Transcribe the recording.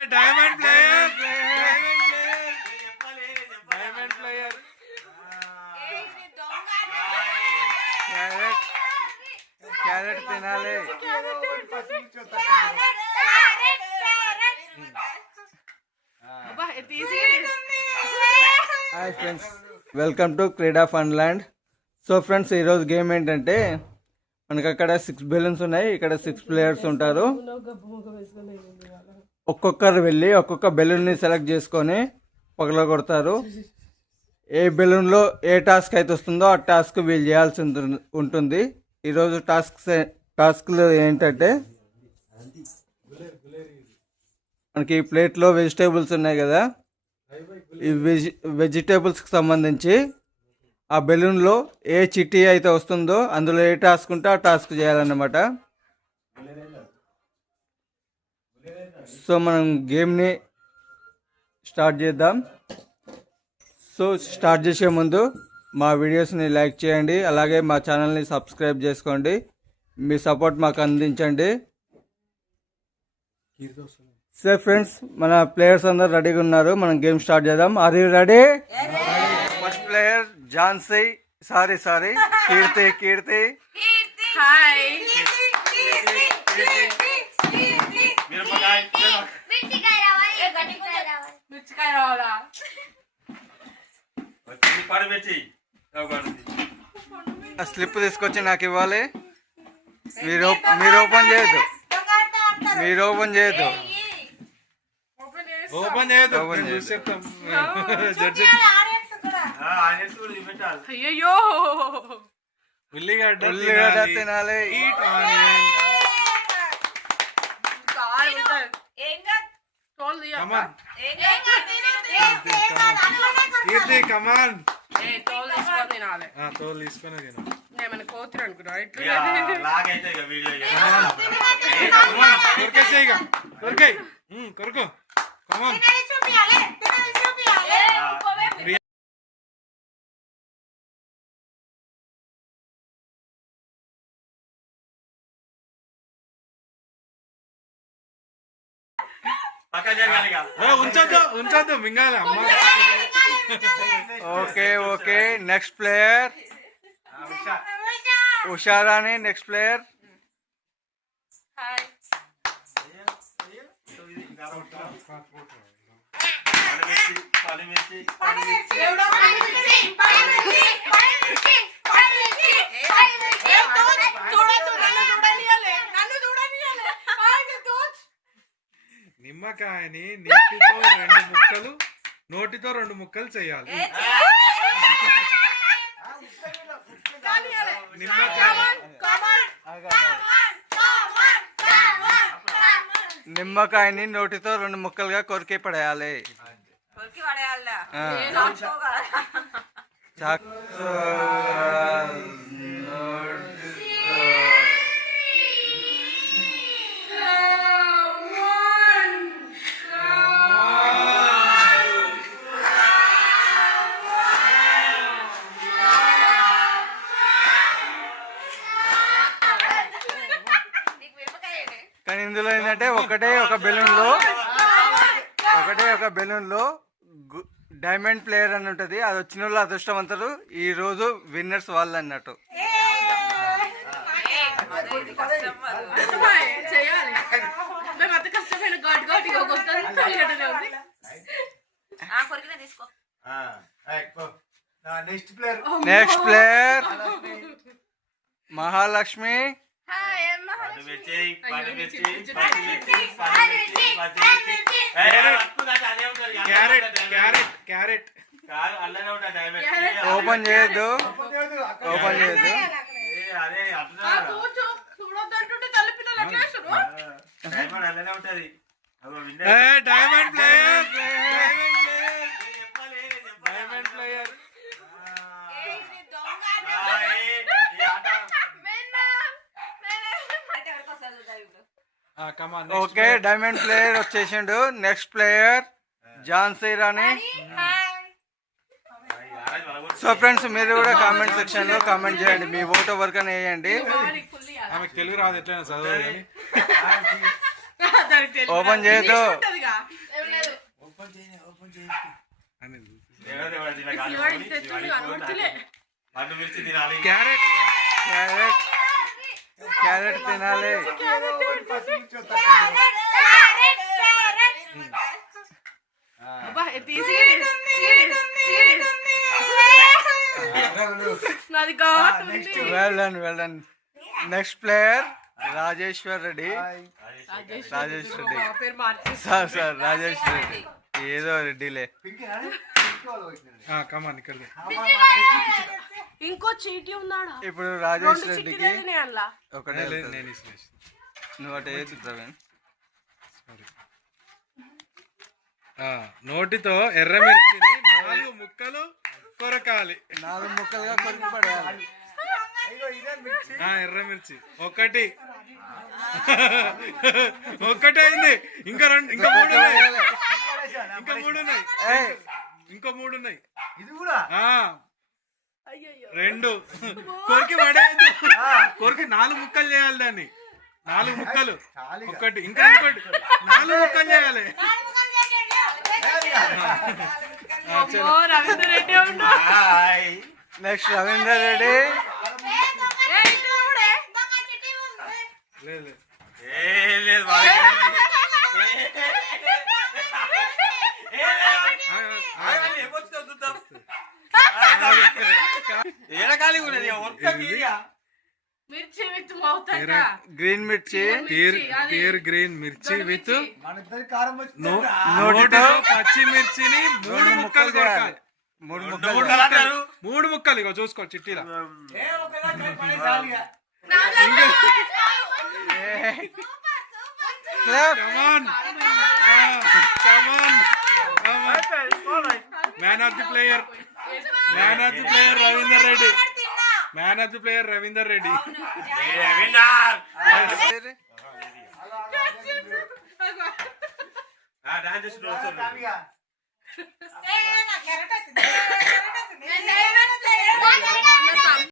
Diamond player diamond player carrot carrot తినాలి. Hi friends, welcome to క్రీడా fun land. So friends, ఈరోజు game ఏంటంటే మనకు అక్కడ 6 బెలూన్స్ ఉన్నాయి. ఇక్కడ 6 ప్లేయర్స్ ఉంటారు. ఒక్కొక్కరు వెళ్ళి ఒక్కొక్క బెలూన్ని సెలెక్ట్ చేసుకొని పగలగొడతారు. ఏ బెలూన్లో ఏ టాస్క్ అయితే వస్తుందో ఆ టాస్క్ వీళ్ళు చేయాల్సి ఉంటుంది. ఈరోజు టాస్క్లు ఏంటంటే మనకి ఈ ప్లేట్లో వెజిటేబుల్స్ ఉన్నాయి కదా, ఈ వెజిటేబుల్స్కి సంబంధించి ఆ బెలూన్లో ఏ చిట్టి అయితే వస్తుందో అందులో ఏ టాస్క్ ఉంటే ఆ టాస్క్ చేయాలన్నమాట. సో మనం గేమ్ని స్టార్ట్ చేద్దాం. సో స్టార్ట్ చేసే ముందు మా వీడియోస్ని లైక్ చేయండి, అలాగే మా ఛానల్ని సబ్స్క్రైబ్ చేసుకోండి. మీ సపోర్ట్ మాకు అందించండి. సో ఫ్రెండ్స్, మన ప్లేయర్స్ అందరు రెడీగా ఉన్నారు. మనం గేమ్ స్టార్ట్ చేద్దాం. Are you ready? First player Jhansi, sorry Keerthi. Hi. మిర్చికాయ రావాలా? స్లిప్ తీసుకొచ్చి నాకు ఇవ్వాలి. మీరు ఓపెన్ చేయొద్దు. ఓపెన్ చేయదు. అయ్యో, ఉల్లిగడ్డ తినాలి. తోలు తీసుకొని తిను. ఏమైనా కోతురు అనుకున్నా? కొరకు ఉంచొద్దు మింగాలి అమ్మ. Okay next player Usharani. Next player నిమ్మకాయని నోటితో రెండు ముక్కలు చేయాలి. నిమ్మకాయని నోటితో 2 ముక్కలుగా కొరికి పడేయాలి. కానీ ఇందులో ఏంటంటే ఒకటే ఒక బెలూన్లో డైమండ్ ప్లేయర్ అని ఉంటుంది. అది వచ్చిన వాళ్ళు అదృష్టవంతులు. ఈ రోజు విన్నర్స్ వాళ్ళు అన్నట్టు. Next player Mahalakshmi. ఓపెన్ చేయొద్దు. Diamond player okay, diamond player వచ్చేసిండు. Next player Jhansi Rani. So friends, మీరు కూడా కామెంట్ సెక్షన్ లో కామెంట్ చేయండి. మీ ఓటు వరకు వేయండి. ఆమెకు తెలుగు రాదు, ఎట్లయినా చదవాలి. దానికి తెలియదు. ఓపెన్ చేయొద్దు. ఇంగ్లీష్ ఉంటదిగా. అనేది. ఇవాడు ఇంత ఎత్తుడు కనబడుతులే. క్యారెట్ క్యారెట్ తినాలి. అబ్బా, తీసి నాది ఘాట్ ఉంది. Well done. Next player Rajeshwar Reddy. Rajesh Reddy. నా పేరు మార్చేసి. సార్ రాజేష్ రెడ్డి ఏదో రెడ్డిలే. కమాన్ ఇక్కడ ఇంకో చీటీ ఉన్నాడా? ఇప్పుడు రాజేష్ 2 రెడ్డికి చీటీలు అయినాయి అందులో. ఒకటే వెళ్తుంది. నేను ఇస్లేసి. నువ్వు అటు ఏది ప్రవీణ్. నోటితో ఎర్రమిర్చిని 4 ముక్కలు కొరకాలి. 4 ముక్కలుగా కొరికి పడేయాలి. ఎర్రమిర్చి ఒకటి అయింది. ఇంకా 2 ఇంకా 3 ఉన్నాయి. ఇంకో 3 ఉన్నాయి. ఇది కూడా 2 కొరికి పడేయద్దు. కొరికి 4 ముక్కలు చేయాలి దాన్ని. 4 ముక్కలు. ఒకటి ఇంకా ఇంకోటి 4 ముక్కలు చేయాలి. అమ్మో, రవీందర్ రెడ్డి ఉండు. నెక్స్ట్ రవీందర్ రెడ్డి. ఏ, ఇటు చూడే. లేదు మిర్చి విత్ మౌత్ అంట. గ్రీన్ మిర్చి. టీర్ గ్రీన్ మిర్చి విత్ మన ఇద్దరి కారం వచ్చింది. నోటితో పచ్చిమిర్చిని 3 ముక్కలు కొరకాలి. 3 3 ముక్కలు ఇగో చూసుకో చిట్టీలా. Man of the player Ravinder Reddy. Man of the player Ravinder Reddy. Dance